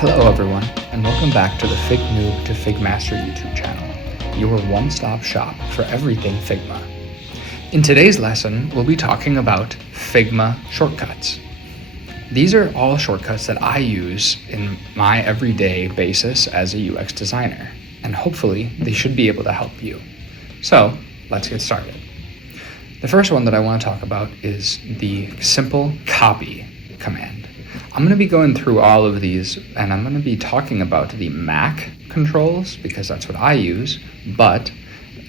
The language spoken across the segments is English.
Hello everyone, and welcome back to the Fig Noob to Fig Master YouTube channel, your one-stop shop for everything Figma. In today's lesson, we'll be talking about Figma shortcuts. These are all shortcuts that I use in my everyday basis as a UX designer, and hopefully they should be able to help you. So let's get started. The first one that I want to talk about is the simple copy command. I'm going to be going through all of these, and I'm going to be talking about the Mac controls because that's what I use, but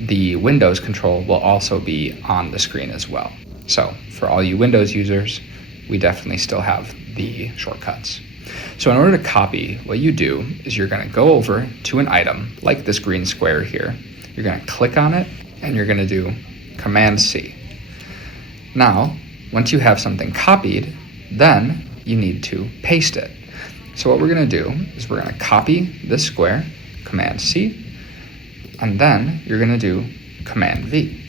the Windows control will also be on the screen as well. So for all you Windows users, we definitely still have the shortcuts. So in order to copy, what you do is you're going to go over to an item like this green square here. You're going to click on it, and you're going to do Command-C. Now, once you have something copied, then you need to paste it. So what we're going to do is we're going to copy this square, Command-C, and then you're going to do Command-V.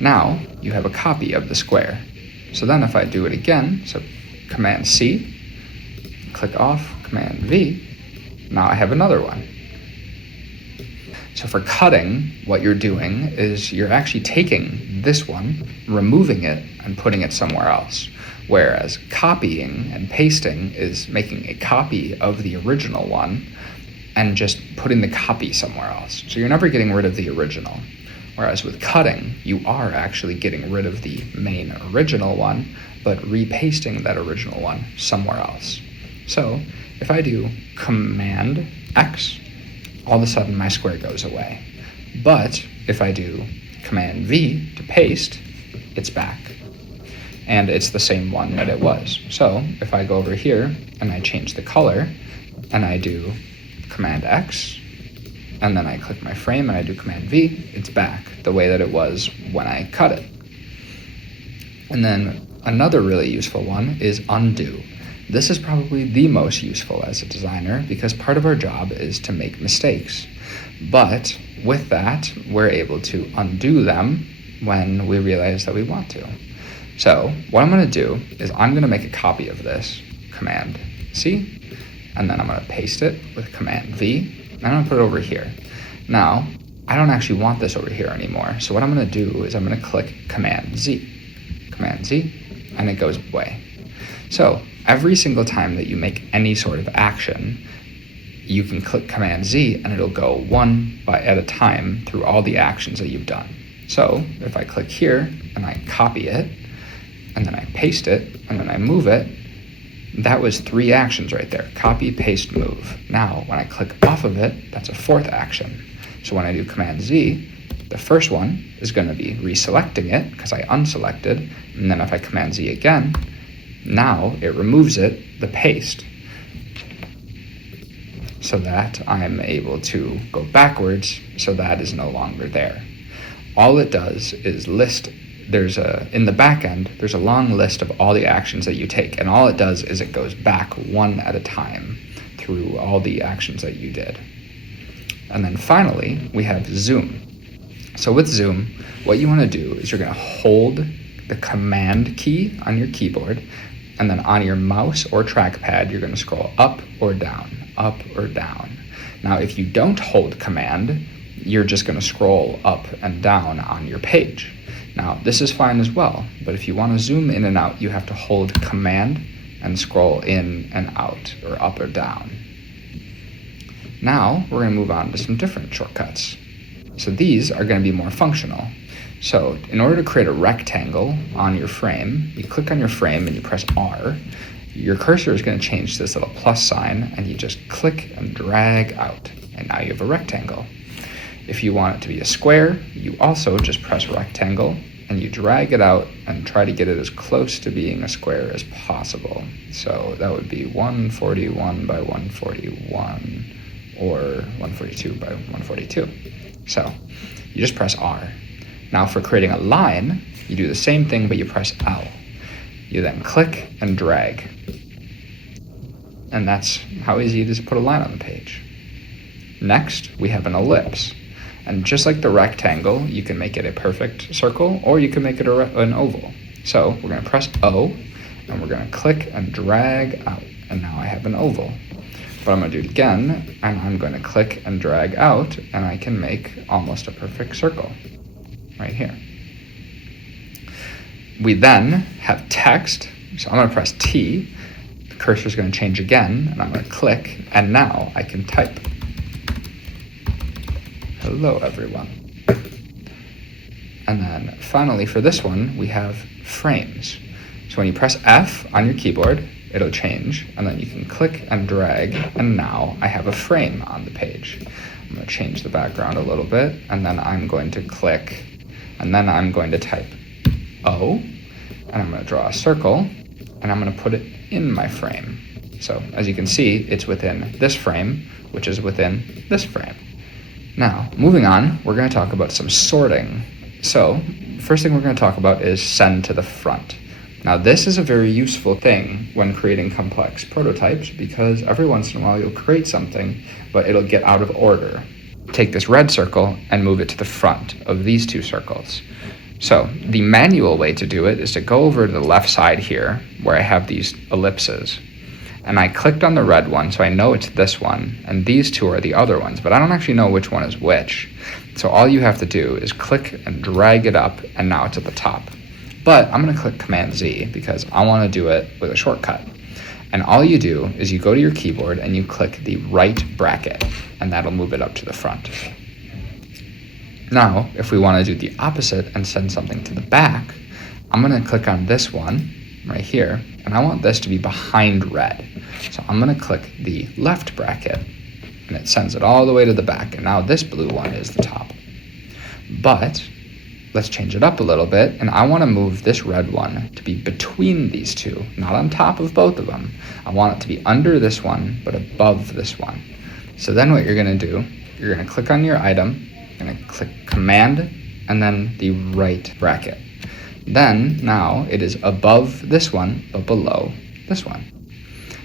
Now you have a copy of the square. So then if I do it again, so Command-C, click off, Command-V, now I have another one. So for cutting, what you're doing is you're actually taking this one, removing it, and putting it somewhere else. Whereas copying and pasting is making a copy of the original one and just putting the copy somewhere else. So you're never getting rid of the original. Whereas with cutting, you are actually getting rid of the main original one, but repasting that original one somewhere else. So if I do Command X, all of a sudden my square goes away. But if I do Command V to paste, it's back. And it's the same one that it was. So if I go over here and I change the color and I do Command X, and then I click my frame and I do Command V, it's back the way that it was when I cut it. And then another really useful one is undo. This is probably the most useful as a designer because part of our job is to make mistakes. But with that, we're able to undo them when we realize that we want to. So what I'm going to do is I'm going to make a copy of this, Command-C, and then I'm going to paste it with Command-V, and I'm going to put it over here. Now, I don't actually want this over here anymore, so what I'm going to do is I'm going to click Command-Z, Command-Z, and it goes away. So every single time that you make any sort of action, you can click Command-Z and it'll go one at a time through all the actions that you've done. So if I click here and I copy it, and then I paste it, and then I move it, that was 3 actions right there. Copy, paste, move. Now, when I click off of it, that's a 4th action. So when I do Command-Z, the first one is going to be reselecting it because I unselected, and then if I Command-Z again, now it removes it, the paste, so that I'm able to go backwards, so that is no longer there. All it does is list, in the back end, there's a long list of all the actions that you take, and all it does is it goes back one at a time through all the actions that you did. And then finally, we have zoom. So with zoom, what you want to do is you're going to hold the Command key on your keyboard, and then on your mouse or trackpad, you're going to scroll up or down, up or down. Now, if you don't hold Command, you're just going to scroll up and down on your page. Now, this is fine as well, but if you want to zoom in and out, you have to hold Command and scroll in and out, or up or down. Now, we're going to move on to some different shortcuts. So these are going to be more functional. So in order to create a rectangle on your frame, you click on your frame and you press R. Your cursor is going to change to this little plus sign, and you just click and drag out, and now you have a rectangle. If you want it to be a square, you also just press rectangle and you drag it out and try to get it as close to being a square as possible. So that would be 141 by 141 or 142 by 142. So you just press R. Now for creating a line, you do the same thing, but you press L. You then click and drag. And that's how easy it is to put a line on the page. Next, we have an ellipse. And just like the rectangle, you can make it a perfect circle, or you can make it an oval. So we're going to press O, and we're going to click and drag out. And now I have an oval. But I'm going to do it again, and I'm going to click and drag out, and I can make almost a perfect circle right here. We then have text, so I'm going to press T, the cursor is going to change again, and I'm going to click, and now I can type. Hello, everyone. And then finally for this one, we have frames. So when you press F on your keyboard, it'll change, and then you can click and drag, and now I have a frame on the page. I'm going to change the background a little bit, and then I'm going to click, and then I'm going to type O, and I'm going to draw a circle, and I'm going to put it in my frame. So as you can see, it's within this frame, which is within this frame. Now, moving on, we're going to talk about some sorting. So, first thing we're going to talk about is send to the front. Now, this is a very useful thing when creating complex prototypes because every once in a while you'll create something, but it'll get out of order. Take this red circle and move it to the front of these two circles. So, the manual way to do it is to go over to the left side here where I have these ellipses. And I clicked on the red one, so I know it's this one, and these two are the other ones, but I don't actually know which one is which. So all you have to do is click and drag it up, and now it's at the top. But I'm going to click Command Z because I want to do it with a shortcut. And all you do is you go to your keyboard and you click the right bracket, and that'll move it up to the front. Now, if we want to do the opposite and send something to the back, I'm going to click on this one right here, and I want this to be behind red. So I'm going to click the left bracket, and it sends it all the way to the back, and now this blue one is the top. But let's change it up a little bit, and I want to move this red one to be between these two, not on top of both of them. I want it to be under this one, but above this one. So then what you're going to do, you're going to click on your item, you're going to click Command, and then the right bracket. Then, now, it is above this one, but below this one.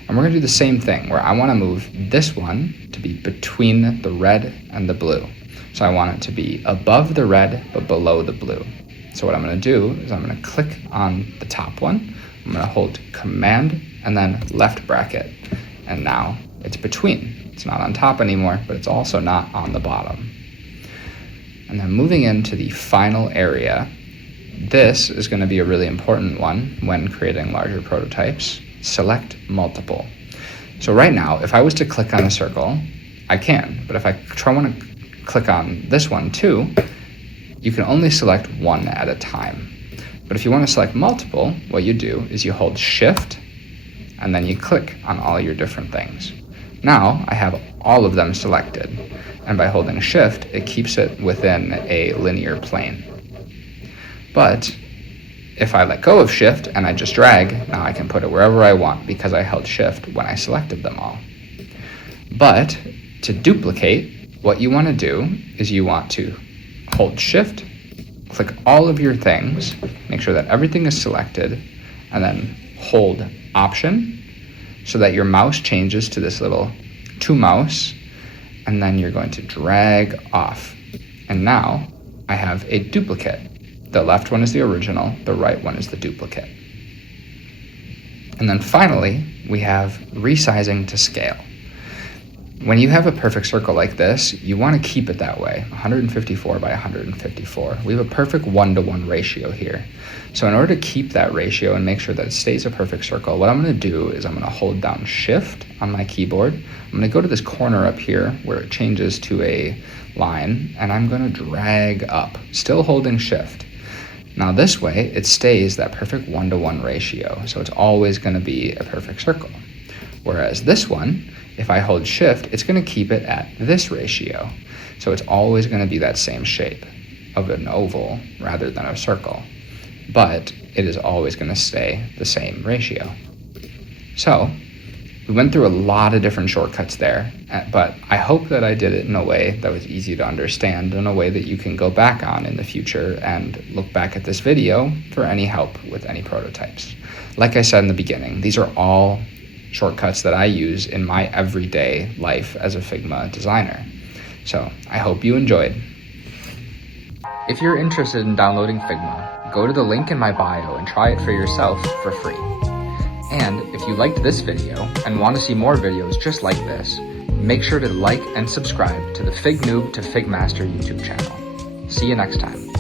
And we're going to do the same thing, where I want to move this one to be between the red and the blue. So I want it to be above the red, but below the blue. So what I'm going to do is I'm going to click on the top one, I'm going to hold Command, and then left bracket. And now it's between. It's not on top anymore, but it's also not on the bottom. And then moving into the final area, this is going to be a really important one when creating larger prototypes. Select multiple. So right now, if I was to click on a circle, I can, but if I want to click on this one too, you can only select one at a time. But if you want to select multiple, what you do is you hold Shift, and then you click on all your different things. Now I have all of them selected, and by holding Shift, it keeps it within a linear plane. But if I let go of Shift and I just drag, now I can put it wherever I want because I held Shift when I selected them all. But to duplicate, what you want to do is you want to hold Shift, click all of your things, make sure that everything is selected, and then hold Option so that your mouse changes to this little to mouse, and then you're going to drag off. And now I have a duplicate. The left one is the original, the right one is the duplicate. And then finally, we have resizing to scale. When you have a perfect circle like this, you want to keep it that way, 154 by 154. We have a perfect 1-to-1 ratio here. So in order to keep that ratio and make sure that it stays a perfect circle, what I'm going to do is I'm going to hold down Shift on my keyboard. I'm going to go to this corner up here where it changes to a line, and I'm going to drag up, still holding Shift. Now this way, it stays that perfect 1-to-1 ratio, so it's always going to be a perfect circle. Whereas this one, if I hold Shift, it's going to keep it at this ratio. So it's always going to be that same shape of an oval rather than a circle. But it is always going to stay the same ratio. So we went through a lot of different shortcuts there, but I hope that I did it in a way that was easy to understand, in a way that you can go back on in the future and look back at this video for any help with any prototypes. Like I said in the beginning, these are all shortcuts that I use in my everyday life as a Figma designer. So I hope you enjoyed. If you're interested in downloading Figma, go to the link in my bio and try it for yourself for free. And if you liked this video and want to see more videos just like this, make sure to like and subscribe to the Fig Noob to Fig Master YouTube channel. See you next time.